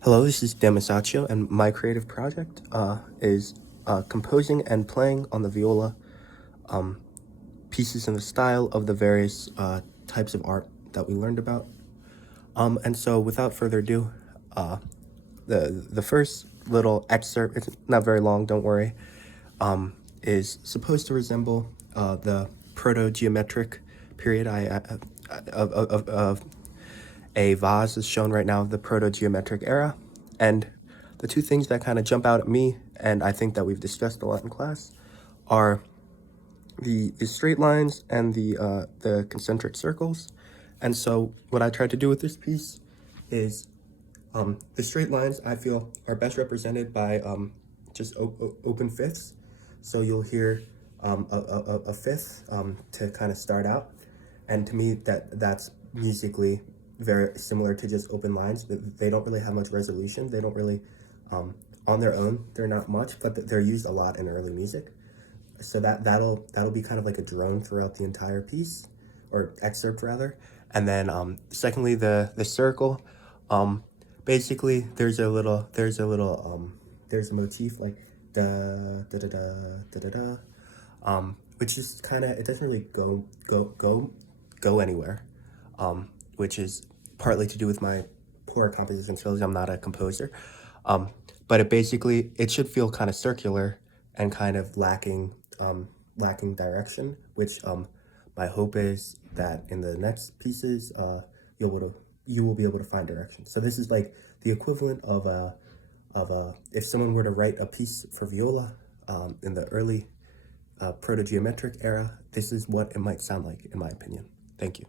Hello, this is Damasaccio, and my creative project is composing and playing on the viola pieces in the style of the various types of art that we learned about. And so, without further ado, the first little excerpt, it's not very long, don't worry, is supposed to resemble the proto-geometric period. Of a vase is shown right now of the proto-geometric era, and the two things that kind of jump out at me, and I think that we've discussed a lot in class, are the straight lines and the concentric circles. And so what I tried to do with this piece is the straight lines I feel are best represented by just open fifths. So you'll hear a fifth to kind of start out, and to me that's musically very similar to just open lines. They don't really have much resolution. They don't really, on their own, they're not much, but they're used a lot in early music. So that'll be kind of like a drone throughout the entire piece, or excerpt rather. And then secondly, the circle, um, basically there's a motif like da da da da da da da, which is kind of, it doesn't really go anywhere, which is partly to do with my poor composition skills. I'm not a composer, um, but it should feel kind of circular and kind of lacking direction. Which my hope is that in the next pieces, you will be able to find direction. So this is like the equivalent of if someone were to write a piece for viola in the early proto-geometric era. This is what it might sound like, in my opinion. Thank you.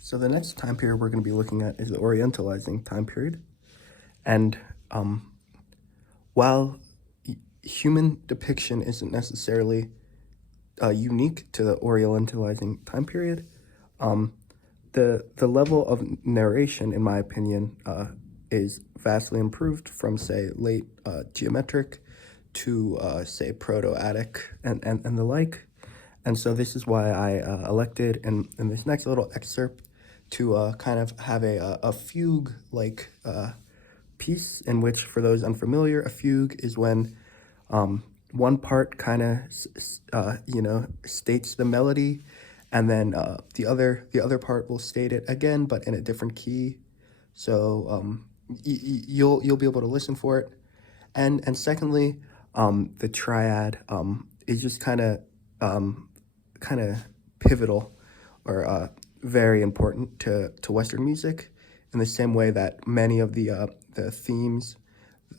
So the next time period we're going to be looking at is the Orientalizing time period. And while human depiction isn't necessarily unique to the Orientalizing time period, the level of narration, in my opinion, is vastly improved from, say, late geometric to, say, proto-Attic and the like. And so this is why I elected in this next little excerpt to kind of have a fugue-like piece, in which, for those unfamiliar, a fugue is when one part kind of states the melody, and then the other part will state it again, but in a different key. So you'll be able to listen for it. And secondly, the triad is just kind of pivotal, or very important to Western music, in the same way that many of the themes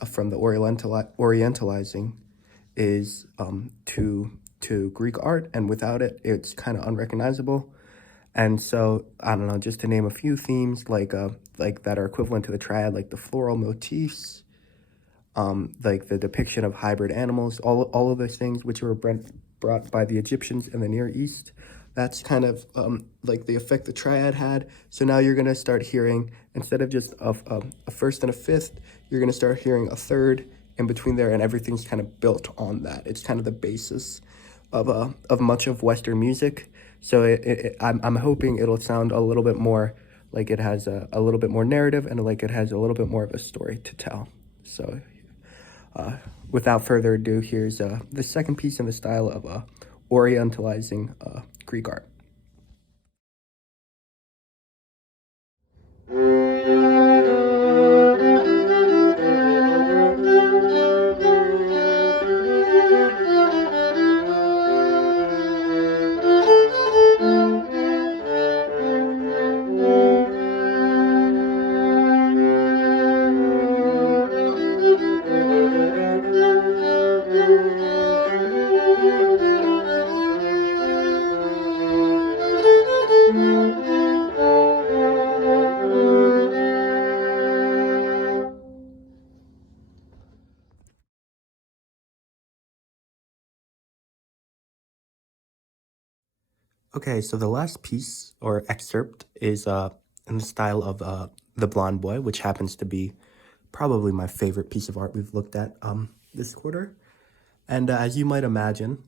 from the Orientalizing is to Greek art, and without it, it's kind of unrecognizable. And so, I don't know, just to name a few themes like that are equivalent to the triad, like the floral motifs, like the depiction of hybrid animals, all of those things which were brought by the Egyptians in the Near East. That's kind of like the effect the triad had. So now you're gonna start hearing, instead of just a first and a fifth, you're gonna start hearing a third in between there, and everything's kind of built on that. It's kind of the basis of much of Western music. So I'm hoping it'll sound a little bit more like it has a little bit more narrative, and like it has a little bit more of a story to tell. So without further ado, here's the second piece in the style of Orientalizing Greek art. Okay, so the last piece or excerpt is in the style of The Blonde Boy, which happens to be probably my favorite piece of art we've looked at this quarter. And as you might imagine,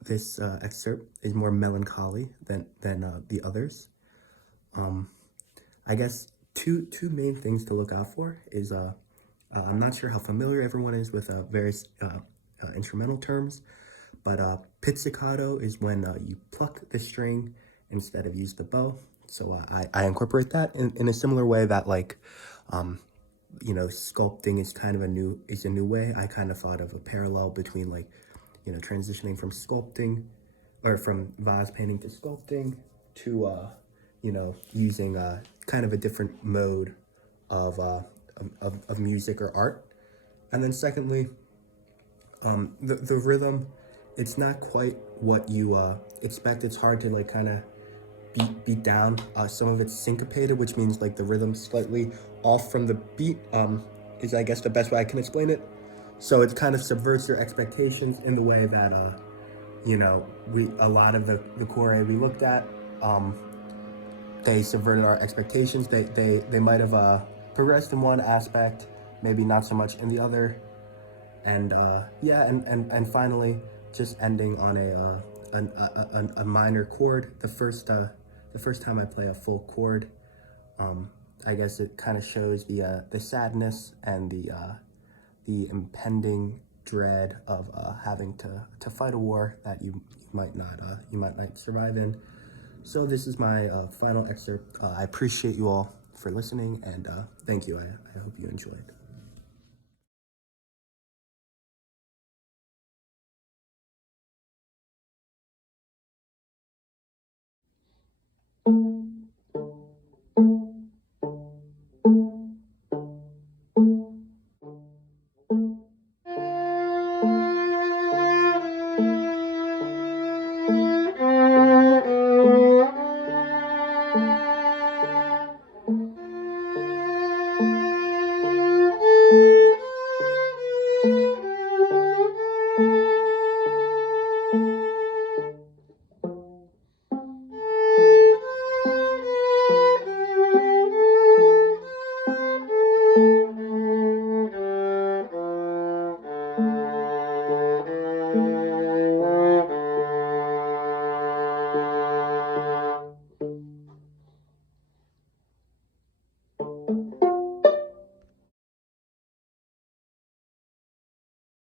this excerpt is more melancholy than the others. I guess two main things to look out for is I'm not sure how familiar everyone is with various instrumental terms, but pizzicato is when you pluck the string instead of use the bow. So I incorporate that in a similar way that like sculpting is kind of a new way. I kind of thought of a parallel between like transitioning from sculpting or from vase painting to sculpting to using kind of a different mode of of music or art. And then secondly, the rhythm, it's not quite what you expect. It's hard to like kind of beat down. Some of it's syncopated, which means like the rhythm slightly off from the beat. Is I guess the best way I can explain it. So it kind of subverts your expectations in the way that we a lot of the core we looked at, they subverted our expectations. They might have progressed in one aspect, maybe not so much in the other. And yeah, and finally, just ending on a minor chord. The first time I play a full chord, I guess it kind of shows the sadness and the impending dread of having to fight a war that you might not survive in. So this is my final excerpt. I appreciate you all for listening, and thank you. I hope you enjoyed.